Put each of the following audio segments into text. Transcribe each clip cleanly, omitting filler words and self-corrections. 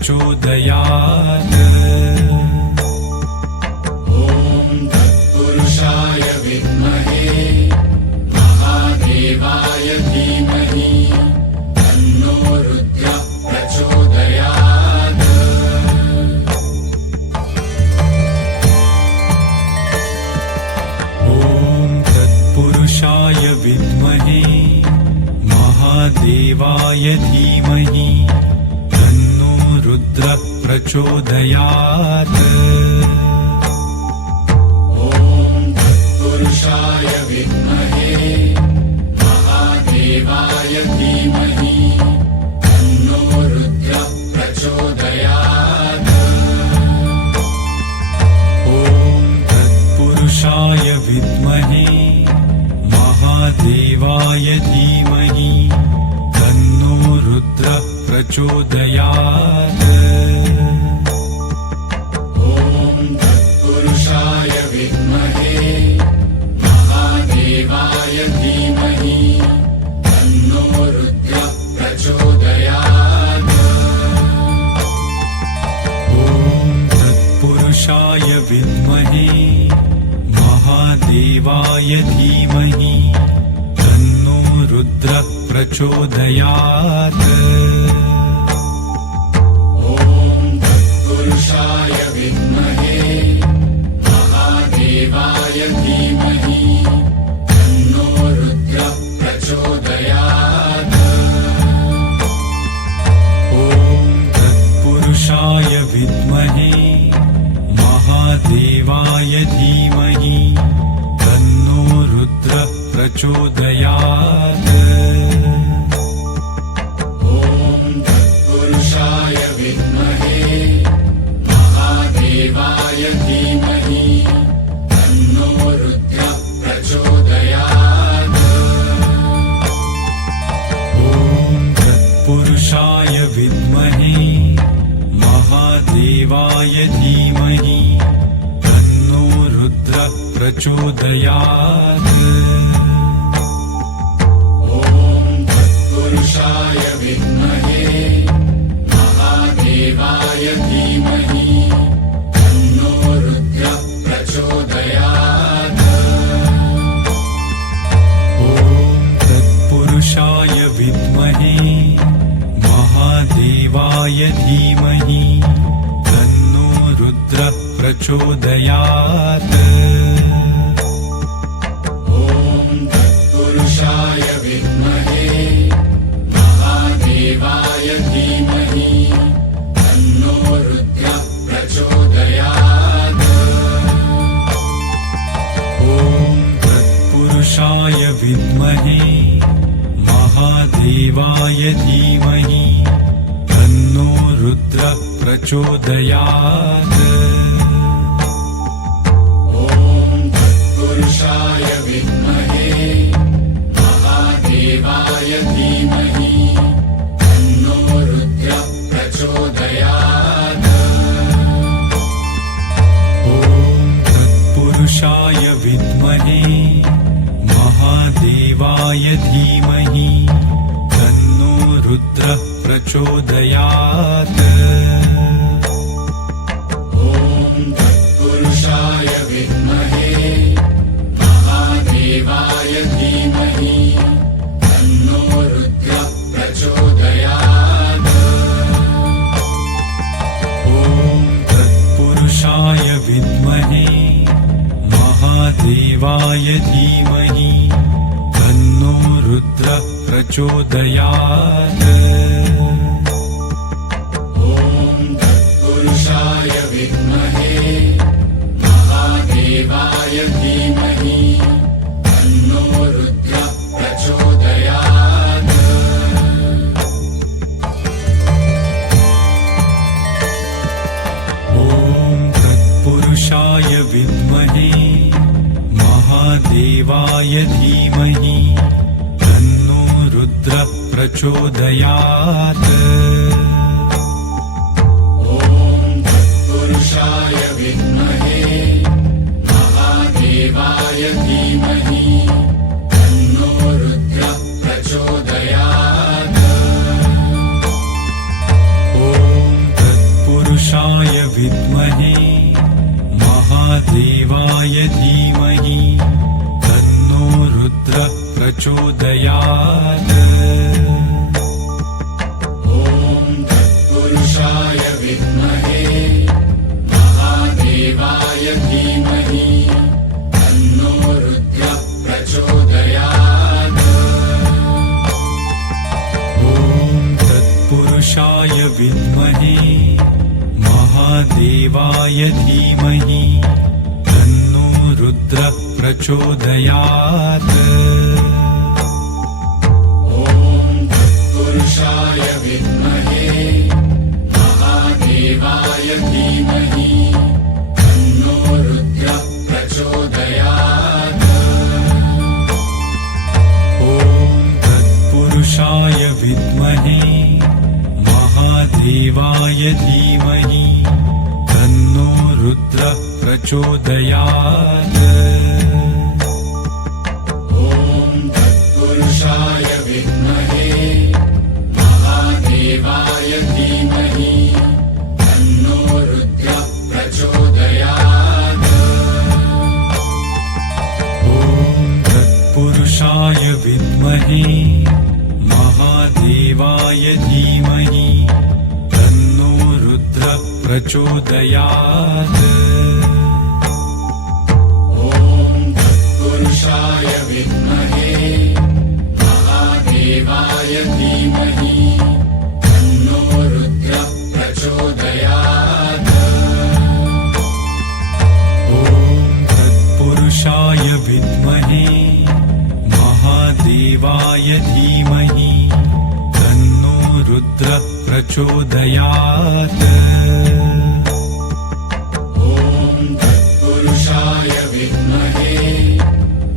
प्रचोदयात्। ॐ तत्पुरुषाय विद्महे महादेवाय धीमहि तन्नो रुद्रः प्रचोदयात्। ॐ तत्पुरुषाय विद्महे महादेवाय धीमहि तन्नो रुद्रः प्रचोदयात्। ॐ तत्पुरुषाय विद्महे महादेवाय धीमहि तन्नो रुद्रः प्रचोदयात्। ॐ तत्पुरुषाय विद्महे महादेवाय धीमहि तन्नो रुद्रः प्रचोदयात्। ॐ तत्पुरुषाय विद्महे महादेवाय धीमहि तन्नो रुद्रः प्रचोदयात्। ॐ तत्पुरुषाय विद्महे महादेवाय धीमहि तन्नो रुद्रः प्रचोदयात्। ॐ तत्पुरुषाय विद्महे महादेवाय धीमहि तन्नो रुद्रः प्रचोदयात्। ॐ तत्पुरुषाय विद्महे महादेवाय धीमहि तन्नो रुद्रः प्रचोदयात्। ॐ तत्पुरुषाय विद्महे महादेवाय धीमहि तन्नो रुद्रः प्रचोदयात्। ॐ तत्पुरुषाय विद्महे महादेवाय धीमहि तन्नो रुद्रः प्रचोदयात्। ॐ तत्पुरुषाय विद्महे महादेवाय धीमहि तन्नो रुद्रः प्रचोदयात्। ॐ तत्पुरुषाय विद्महे महादेवाय धीमहि तन्नो रुद्रः प्रचोदयात्। ॐ तत्पुरुषाय विद्महे महादेवाय धीमहि तन्नो रुद्रः प्रचोदयात्। ॐ तत्पुरुषाय विद्महे महादेवाय धीमहि तन्नो रुद्रः प्रचोदयात्। ॐ तत्पुरुषाय विद्महे महादेवाय धीमहि तन्नो रुद्रः प्रचोदयात्। ॐ तत्पुरुषाय विद्महे महादेवाय धीमहि तन्नो रुद्रः प्रचोदयात्। ॐ तत्पुरुषाय विद्महे महादेवाय धीमहि तन्नो रुद्रः प्रचोदयात्। ॐ तत्पुरुषाय विद्महे महादेवाय धीमहि तन्नो रुद्रः प्रचोदयात्। ॐ तत्पुरुषाय विद्महे महादेवाय धीमहि तन्नो रुद्रः प्रचोदयात्। ॐ तत्पुरुषाय विद्महे महादेवाय धीमहि तन्नो रुद्रः प्रचोदयात्। ॐ तत्पुरुषाय विद्महे महादेवाय धीमहि तन्नो रुद्रः प्रचोदयात्। प्रचोदयात् ॐ तत्पुरुषाय विद्महे महादेवाय धीमहि तन्नो रुद्रः प्रचोदयात् ॐ तत्पुरुषाय विद्महे महादेवाय धीमहि तन्नो रुद्रः प्रचोदयात् ॐ तत्पुरुषाय विद्महे महादेवाय धीमहि तन्नो रुद्रः प्रचोदयात् ॐ तत्पुरुषाय विद्महे महादेवाय धीमहि तन्नो रुद्रः प्रचोदयात् ॐ तत्पुरुषाय विद्महे महादेवाय धीमहि तन्नो रुद्रः प्रचोदयात् ॐ तत्पुरुषाय विद्महे महादेवाय धीमहि तन्नो रुद्रः प्रचोदयात् ॐ तत्पुरुषाय विद्महे महादेवाय धीमहि तन्नो रुद्रः प्रचोदयात् ॐ तत्पुरुषाय विद्महे महादेवाय धीमहि तन्नो रुद्रः प्रचोदयात् ॐ तत्पुरुषाय विद्महे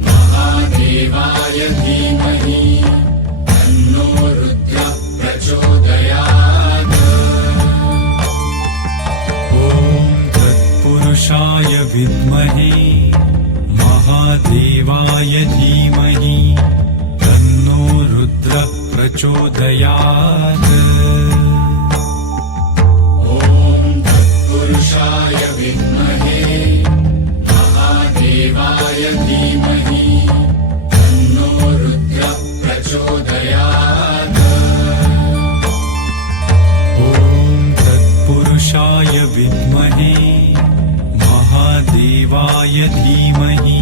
महादेवाय धीमहि तन्नो रुद्रः प्रचोदयात् ॐ तत्पुरुषाय विद्महे महादेवाय धीमहि तन्नो रुद्रः प्रचोदयात् ॐ तत्पुरुषाय विद्महे महादेवाय धीमहि तन्नो रुद्रः प्रचोदयात् ॐ तत्पुरुषाय विद्महे महादेवाय धीमहि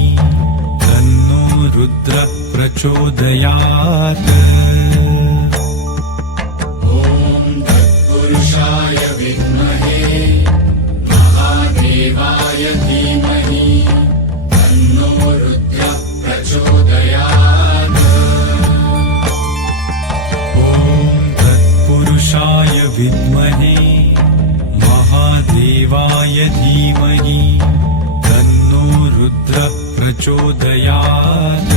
तन्नो रुद्रः प्रचोदयात् ॐ तत्पुरुषाय विद्महे महादेवाय धीमहि तन्नो रुद्रः प्रचोदयात् ॐ तत्पुरुषाय विद्महे महादेवाय धीमहि तन्नो रुद्रः प्रचोदयात्